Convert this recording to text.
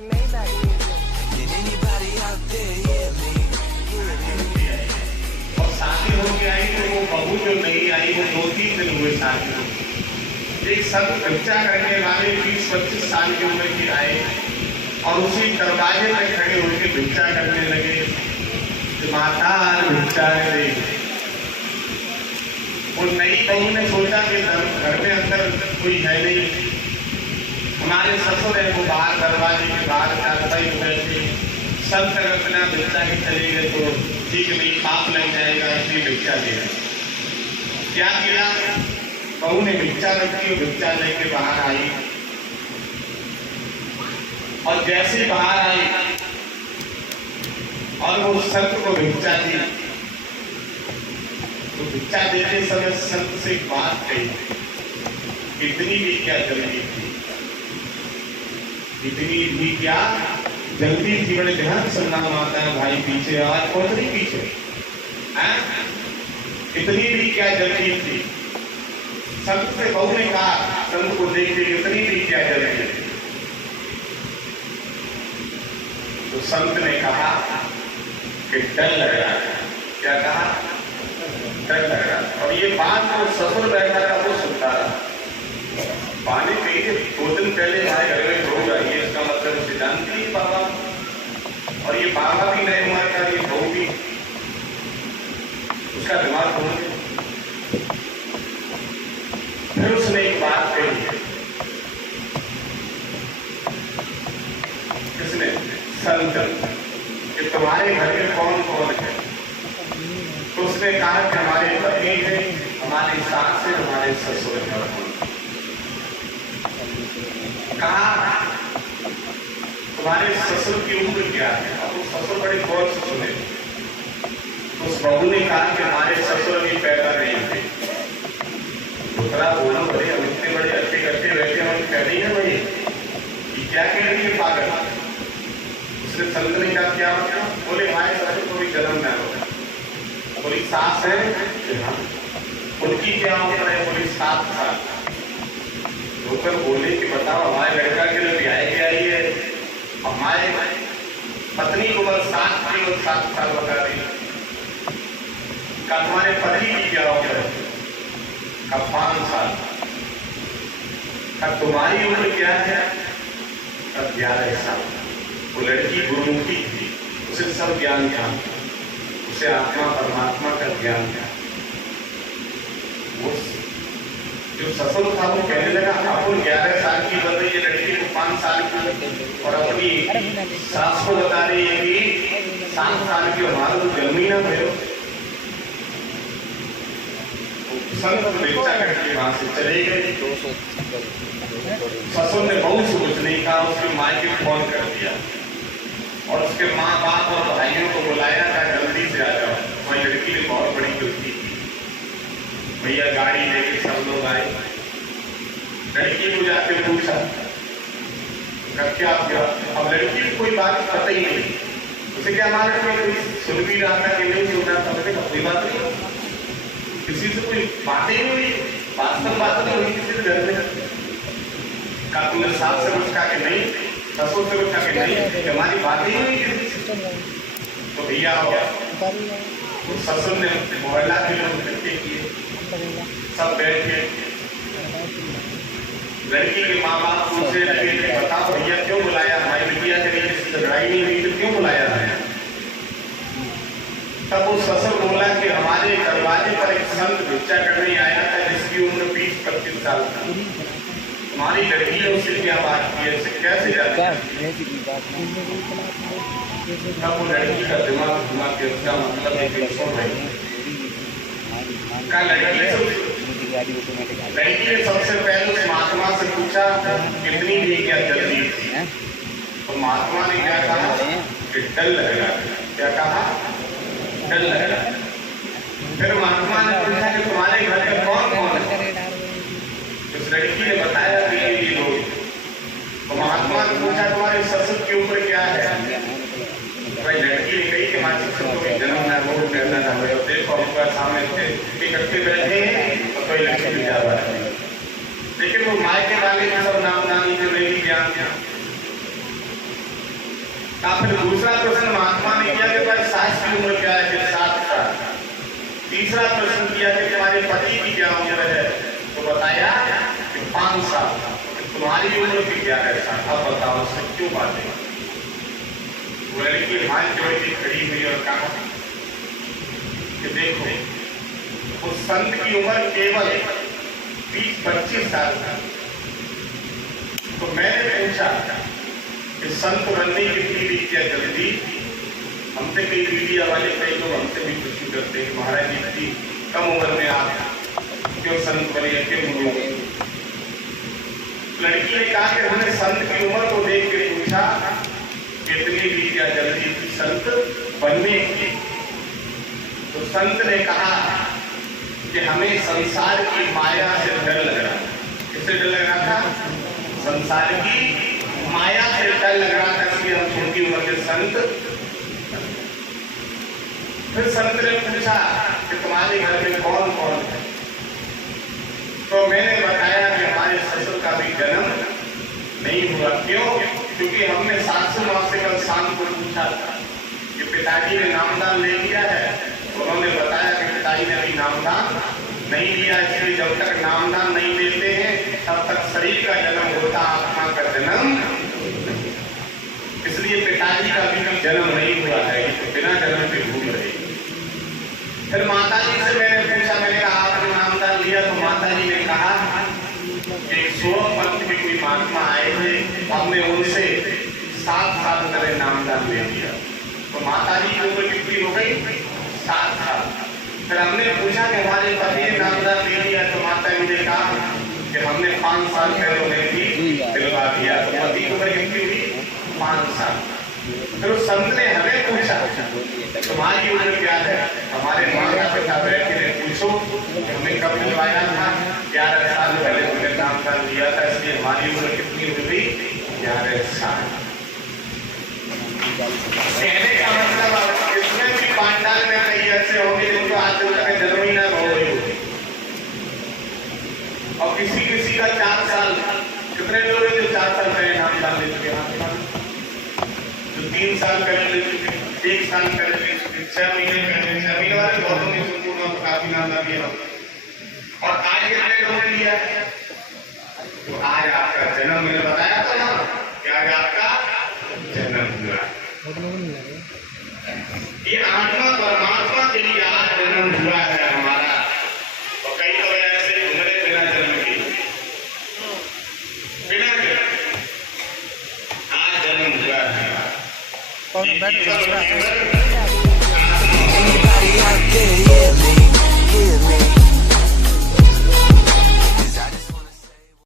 और शादी होके आई तो वो बहू जो नहीं आई वो 2-3 दिन हुए शादी में। एक संत भिक्षा करने वाले 20-25 साल की उम्र के आए और उसी दरवाजे में खड़े होकर भिक्षा करने लगे। माता भिक्षा दे। वो नई बहू ने सोचा कि घर में अंदर कोई है नहीं, हमारे ससुर है वो बाहर दरवाजे के बाहर चारपाई बैठे, संत अगर बिना भिक्षा के चले गए तो ठीक नहीं, पाप लग जाएगा, इसलिए भिक्षा दिया। क्या किया? बहू ने भिक्षा रखी और भिक्षा लेके बाहर आई और जैसे बाहर आई और वो संत को भिक्षा दी तो भिक्षा देते समय संत से एक बात कही, इतनी भी क्या जल्दी थी, इतनी भी क्या जल्दी थी। बड़े ध्यान सुनना माता है भाई, पीछे आवाज पहुंच रही पीछे, इतनी भी क्या जल्दी थी। संत से बहू ने कहा, संत को देख के इतनी भी क्या जल्दी थी। तो संत ने कहा कि डर लग रहा है। क्या कहा? डर लग रहा। और ये बात वो ससुर बैठा था वो सुनता रहा। पानी पी के 2 दिन पहले हमारे घर में बहू आई है, इसका मतलब उसे जानती है बाबा, और ये बाबा भी नहीं हुआ था, ये बहू भी, उसका दिमाग खोल गया। फिर उसने एक बात कही, किसने? संत, कि तुम्हारे घर में कौन कौन है? तो उसने कहा कि हमारे पति है, हमारी सास है, हमारे ससुर है। कहा तुम्हारे ससुर की उम्र क्या है? अब वो ससुर बड़े गौर से सुने। तो उस बहू ने कहा कि हमारे ससुर अभी पैदा नहीं थे। दूसरा बोलो, बड़े हम इतने बड़े अच्छे करते बैठे, हम कह रही है भाई ये क्या कह रही है पागल। उसने संत ने कहा क्या मतलब? बोले हमारे ससुर को भी जन्म न होगा। बोली सास है? हाँ। उनकी क्या उम्र है? बोली 7 साल। होकर बोले कि बताओ हमारे लड़का के लिए ब्याह के आई है, हमारे पत्नी को बस 7 थी और 7 साल बता दी। का तुम्हारे पति की क्या उम्र है? का 5 साल। का तुम्हारी उम्र क्या है? का 11 साल। वो लड़की गुरुमुखी थी, उसे सब ज्ञान था, उसे आत्मा परमात्मा का ज्ञान था। वो जो ससुर था वो कहने लगा अपन 11 साल की बन रही है लड़की को 5 साल की, और अपनी सास को बता रही है कि 7 साल की, हमारा तो जन्म ही ना भयो। संत भिक्षा करके वहां से चले गए। ससुर ने बहू से कुछ नहीं कहा, उसके माँ के फोन कर दिया और उसके माँ बाप और भाइयों को बुलाया था, जल्दी से आ जाओ। वही लड़की ने बहुत बड़ी गलती की, भैया गाड़ी लेके सब लोग आए। लड़की को जाके पूछा क्या क्या? अब लड़की को कोई बात पता ही नहीं, उसे क्या मालूम है, कोई सुन भी रहा था कि नहीं सुन रहा था, उसे कोई बात नहीं, किसी से कोई बातें नहीं हुई, वास्तव बात नहीं हुई किसी से घर में। का तुमने सास से कुछ कहा कि नहीं, ससुर से कुछ कहा कि नहीं, हमारी बात ही हुई किसी से। तो भैया हो गया, तो ससुर ने मोहल्ला के लोग इकट्ठे किए, सब बैठ के लड़की के माँ बाप पूछने लगे बताओ भैया क्यों बुलाया, हमारी बिटिया से किसी लड़ाई नहीं हुई तो क्यों बुलाया है? तब वो ससुर बोला कि हमारे दरवाजे पर एक संत भिक्षा करने आया था जिसकी उम्र 20-25 साल था, तुम्हारी लड़की ने उससे क्या बात की है, उससे कैसे जाती है? तब वो लड़की का दिमाग घुमा के उसका मतलब है कि सुन भाई का लड़की ने सबसे पहले उस महात्मा से पूछा कितनी भी क्या जल्दी थी? तो महात्मा ने क्या कहा कि डर लग रहा। क्या कहा? डर लग रहा। फिर महात्मा ने पूछा कि तुम्हारे घर में कौन कौन है? उस लड़की ने बताया कि ये लोग। तो महात्मा ने पूछा तुम्हारे ससुर की उम्र क्या है? भाई लड़की ने कही कि हमारे ससुर को भी जन्म ना हो, कहना ना हो, देखो उनका सामने थे इकट्ठे बैठे हैं और कोई लड़की भी जा रहा है, लेकिन वो मायके वाले सब नाम नानी जो नहीं ज्ञान फिर दूसरा प्रश्न महात्मा ने किया कि तुम्हारी सास की उम्र क्या है, फिर 7 साल। तीसरा प्रश्न किया कि तुम्हारे पति की क्या उम्र है, तो बताया कि 5 साल। तुम्हारी उम्र की क्या है, अब बताओ सब क्यों बातें। वो लड़की हाथ जोड़ के खड़ी हुई और कहा कि देखो उस संत की उम्र केवल 20-25 साल था। तो मैंने पूछा कि संत बनने की पीढ़ी क्या जल्दी, हमसे कई मीडिया वाले कई लोग हमसे भी पूछी करते हैं महाराज जी इतनी कम उम्र में आप क्यों संत बने, क्यों गुरु। लड़की ने कहा कि हमने संत की उम्र को देख के पूछा कितनी भी क्या जल्दी थी संत बनने की। तो संत ने कहा कि हमें संसार की माया से डर लग रहा था। किससे डर लग रहा था? संसार की माया से डर लग रहा था, इसलिए हम छोटी उम्र के संत। फिर संत ने पूछा कि तुम्हारे घर में कौन कौन है, तो मैंने बताया कि हमारे ससुर का भी जन्म नहीं हुआ। क्यों? क्योंकि हमने सासू माँ से कल शाम को पूछा था कि पिताजी ने नामदान ले लिया है, उन्होंने बताया कि पिताजी ने अभी नामदान नहीं लिया, इसलिए जब तक नामदान नहीं देते हैं तब तक शरीर का जन्म होता, आत्मा का जन्म, इसलिए पिताजी का भी जन्म नहीं हुआ है, तो बिना जन्म के घूम रहे। फिर माता जी से मैंने पूछा, मैंने कहा आपने नामदान लिया, तो माता जी ने कहा कि सोम पंथ के कोई महात्मा आए थे, हमने उनसे 7 साल पहले नामदान ले लिया। तो माता जी की उम्र कितनी हो गई? 7 साल। फिर हमने पूछा कि हमारे पति ने नामदान ले लिया, तो माता जी ने कहा कि हमने 5 साल पहले उन्हें भी दिलवा दिया। तो पति की उम्र कितनी हुई? 5 साल। फिर उस संत ने हमें पूछा तुम्हारी उम्र क्या है? हमारे माता पिता बैठे ने पूछो हमें कब दिलवाया था? 11 साल पहले तुमने नामदान लिया था, इसलिए हमारी उम्र कितनी हुई? 11 साल। कहने का मतलब इसमें भी पांडाल में कई ऐसे होंगे जिनको आज तक जन्म ही ना हो गई होगी, और किसी किसी का 4 साल। कितने लोग हैं जो 4 साल पहले नामदान ले चुके हैं? जो 3 साल पहले ले चुके, 1 साल पहले ले चुके, 6 महीने पहले, 6 महीने वाले बहुत होंगे संपूर्ण काफी नामदान लिया। और आज कितने लोगों ने लिया? तो आज आपका जन्म, मैंने बताया था ना कि आज आपका जन्म हुआ। ये आत्मा परमात्मा के लिए आज जन्म हुआ है हमारा। और कई लोग ऐसे घूमरे बिना जन्म के, बिना जन्म आज जन्म हुआ है।